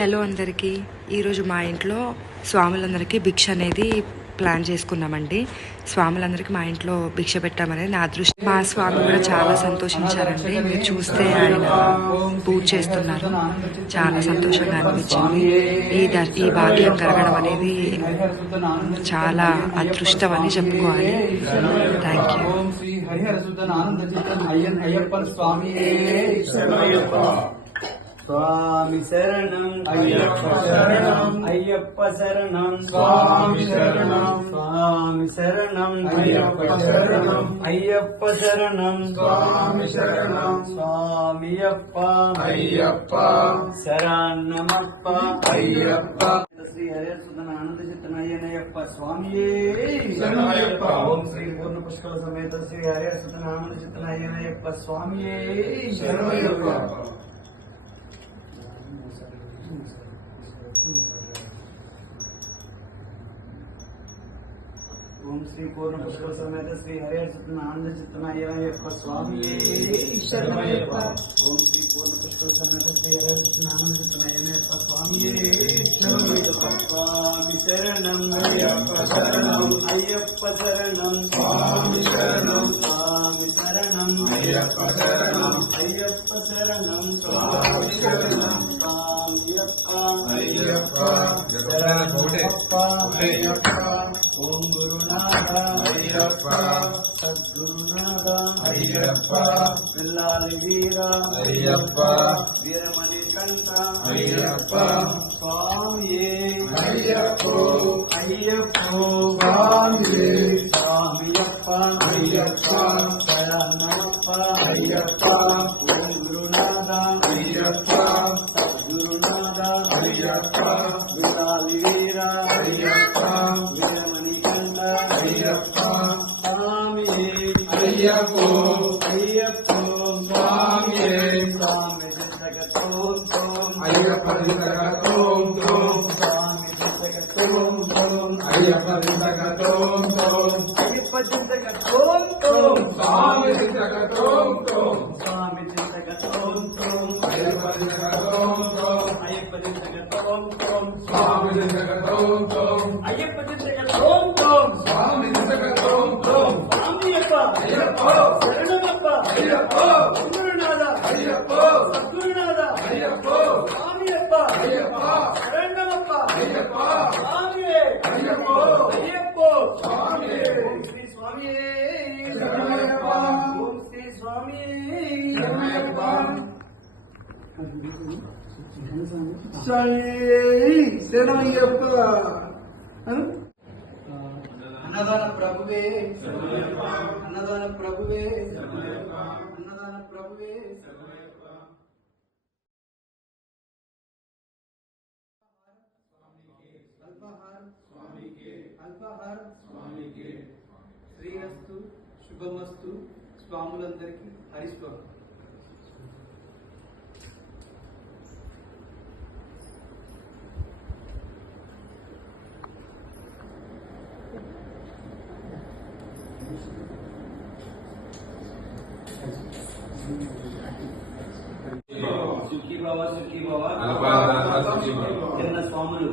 Hello అందరికీ. ఈరోజు మా ఇంట్లో స్వాములందరికీ భిక్ష అనేది ప్లాన్ చేసుకున్నామండి. స్వాములందరికీ మా ఇంట్లో భిక్ష పెట్టామనేది నా అదృష్టం. మా స్వామి కూడా చాలా సంతోషించారండి. మీరు చూస్తే ఆయన పూజ చేస్తున్నారు. చాలా సంతోషంగా అనిపించింది. ఈ ద ఈ భాగ్యం కలగడం అనేది చాలా అదృష్టం అని చెప్పుకోవాలి. Thank you. స్వామి శరణం అయ్యప్ప శరణం. అయ్యప్ప శరణం స్వామి శరణం. స్వామి శరణం అయ్యప్ప శరణం. అయ్యప్ప శరణం స్వామి శరణం. స్వామియప్ప అయ్యప్ప శరణమప్ప అయ్యప్ప శ్రీ హరిహర సుతన ఆనంద చిత్తన్ అయ్యన్ అయ్యప్ప స్వామియే. ఓం శ్రీ పూర్ణ పుష్కల సమేత శ్రీ సుతన ఆనంద చిత్తన్ అయ్యన్ అయ్యప్ప స్వామియే శరణమయ్యప్ప. ఓం శ్రీ పూర్ణ పుష్కల సమేత శ్రీ హరిహర సుతన ఆనంద చిత్తన అయ్యన్ అయ్యప్ప స్వామియే శరణమయ్యప్ప. ఓం శ్రీ పూర్ణ పుష్కల సమేత శ్రీ హరిహర సుతన ఆనంద చిత్తన అయ్యన్ అయ్యప్ప స్వామియే శరణమయ్యప్ప. స్వామి శరణం అయ్యప్ప శరణం. అయ్యప్ప శరణం స్వామి శరణం. స్వామి శరణం అయ్యప్ప శరణం. అయ్యప్ప శరణం గురునాథ అయ్యప్ప. సద్గురునాథ అయ్యప్ప. పిల్లాలి వీర అయ్యప్ప. వీరమణి కంఠ అయ్యప్ప. స్వామియే అయ్యప్పో. అయ్యప్పో. అయ్యప్పో. స్వామి జగతోం తోం అయ్యప్ప దిశగతోం తోం. స్వామి జగతోం తోం అయ్యప్ప దిశగతోం తోం. అయ్యప్ప జగతోం తోం స్వామి దిశగతోం తోం. స్వామి జగతోం తోం అయ్యప్ప దిశగతోం తోం. అయ్యప్ప జగతోం తోం స్వామి. అయ్యప్ప జగతోం తోం స్వామి తోం. స్వామియప్ప అయ్యప్ప. శరణమప్ప అయ్యప్ప. గురునాథ అయ్యప్ప. సద్గురునాథ అయ్యప్ప. స్వామియప్ప అయ్యప్ప. శరణమప్ప అయ్యప్ప. స్వామియే అయ్యప్ప. అయ్యప్ప స్వామియే. ఓం శ్రీ స్వామియే శరణమయ్యప్ప. ఓం శ్రీ స్వామియే శరణమయ్యప్ప. శరణమయ్యప్ప అన్నదాన ప్రభువే. అన్నదాన ప్రభువే. అన్నదాన ప్రభువే. అల్పాహార్. అల్పాహార్. శ్రీరస్తు శుభమస్తు స్వాములందరికీ హరిస్వామి సుఖీ బాబా సుఖీ బాబా. చిన్న స్వాములు.